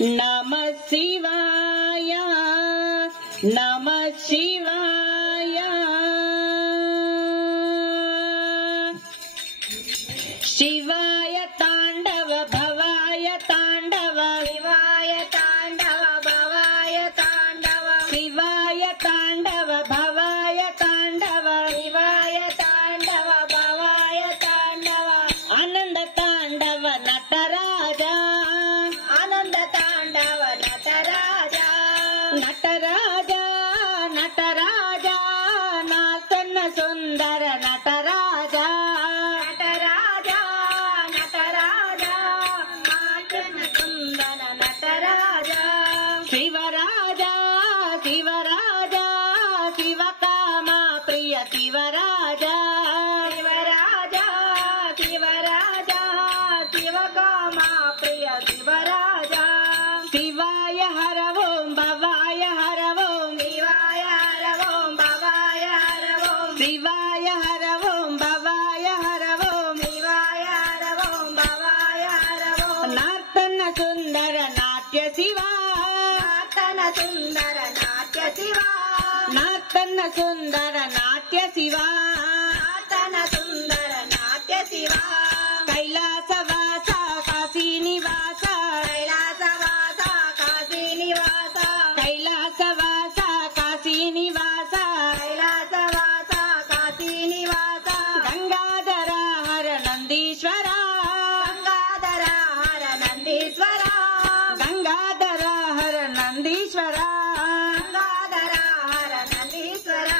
नमः शिवाय नमः शिवाय शिवाय तांडव भवाय तांडव शिवाय तांडव भवाय तांडव शिवाय तांडव भवाय तांडव शिवाय तांडव भवाय तांडव आनंद तांडव नटराजा आनंद तांडव नटराजा नटराजा नटराजा नाचन सुंदर नटराजा नटराजा नटराजा नाचन सुंदर नटराजा शिवराजा शिवराजा शिवकामा प्रिय शिवराजा शिवराजा शिवराजा शिवकामा प्रिय शिवराजा शिवाय हर ओम भवाय हर ओम शिवाय हर ओम भवाय हर ओम शिवाय हर ओम भवाय हर ओम शिवाय हर ओम भवाय हर ओम नातन सुंदर नाट्य शिवा नातन सुंदर नाट्य शिवा नातन सुंदर नाट्य शिवा नातन सुंदर नाट्य शिवा कैलासवासा काशी निवासा कैलासवासा काशी निवासा कैलासवासा काशी निवासा कैलासवासा काशी निवासा गंगाधर हर नंदीश्वरा गंगाधर हर नंदीश्वरा गंगाधर हर नंदीश्वरा गंगाधर हर नंदीश्वरा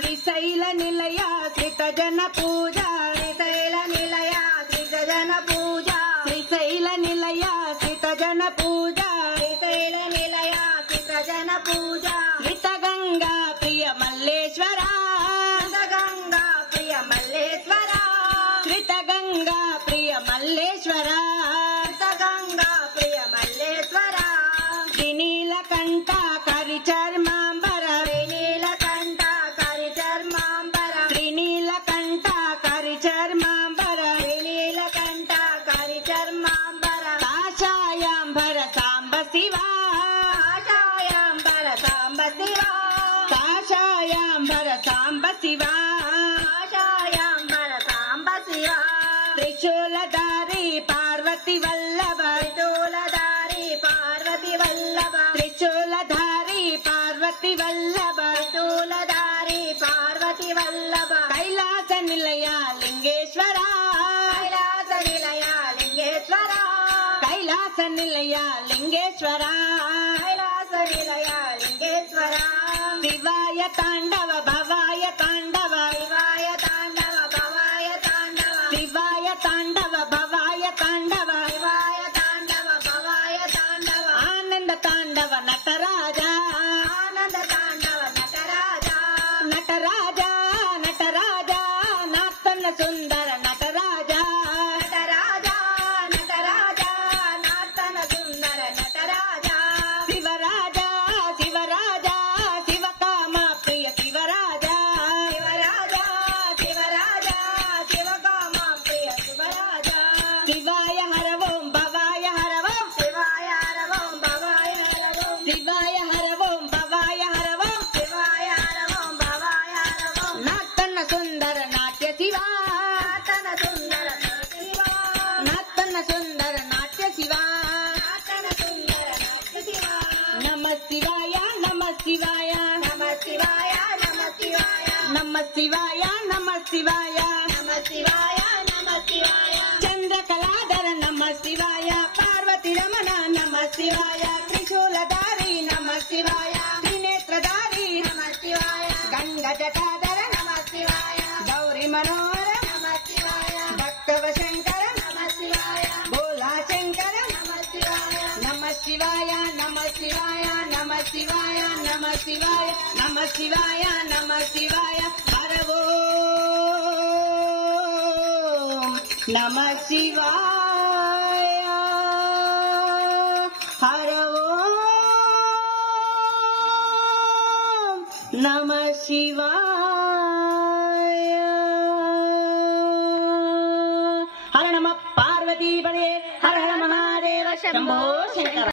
श्रीशैल निलय श्रित जन पूजा श्रीशैल निलय श्रीजन पूजा श्रीशैल निलय श्रित जन पूजा श्रीशैल निलय श्रीजन पूजा श्रित गंगा प्रिय मल्लेश्वरा गंगा प्रिय मल्लेश्वरा श्रित गंगा प्रिय मल्लेश्वरा गंगा प्रिय मल्लेश्वरा श्रीनीलकंठ करिचर्मांबर नीलकंठ करिचर्मांबर श्रीनीलकंठ करिचर्मांबर नीलकंठ करिचर्मांबर काषायांबर सांब शिवा आशायांबर सांब शिवा काषायांबर सांब शिवा आशायांबर सांब शिवा त्रिशूलधारी पार्वती वल्लभ त्रिशूलधारी पार्वती वल्लभ त्रिशूलधारी पार्वती वल्लभ त्रिशूलधारी पार्वती वल्लभ कैलास निलया लिंगेश्वरा कैलास निलया लिंगेश्वरा कैलास निलया लिंगेश्वरा कैलास निलया लिंगेश्वरा शिवाय तांडव भवाय तांडव शिवाय तांडव भवाय तांडव शिवाय तांडव भवाय तांडव शिवाय तांडव भवाय तांडव आनंद तांडव नटराजा आनंद तांडव नटराजा नटराजा नटराजा नातन सुंदर नटराजा नटराजा नटराजा नातन सुंदर नटराजा शिवराजा शिवराजा शिवकामा प्रिय शिवराजा शिवराजा शिवराजा शिवकामा प्रिय शिवराजा शिवाय हर ओम भवाय हर ओम शिवाय हर ओम भवाय हर ओम शिवाय हर ओम भवाय हर ओम शिवाय हर ओम भवाय हर ओम नातन सुंदर नाट्य शिवा नातन सुंदर शिवा नातन सुंदर नाट्य शिवा नातन सुंदर नाट्य शिवा नमः शिवाय नमः शिवाय नमः शिवाय नमः शिवाय नमः शिवाय नमः शिवाय नमः शिवाय नमः शिवाय चंद्रकलाधर नमः शिवाय पार्वती रमण नमः शिवाय त्रिशूलधारी नमः शिवाय त्रिनेत्रधारी नमः शिवाय गंगा जटाधर नमः शिवाय गौरी मनोहर नमः शिवाय भक्तव शंकर नमः शिवाय भोला शंकर नमः शिवाय नमः शिवाय नमः शिवाय नमः शिवाय नमः शिवाय नमः शिवाय नमः शिवाय हर ओम नमः शिवाय हर ओम नमः शिवाय हर नमः पार्वती पदे हर हर महादेव शंभो शंकर।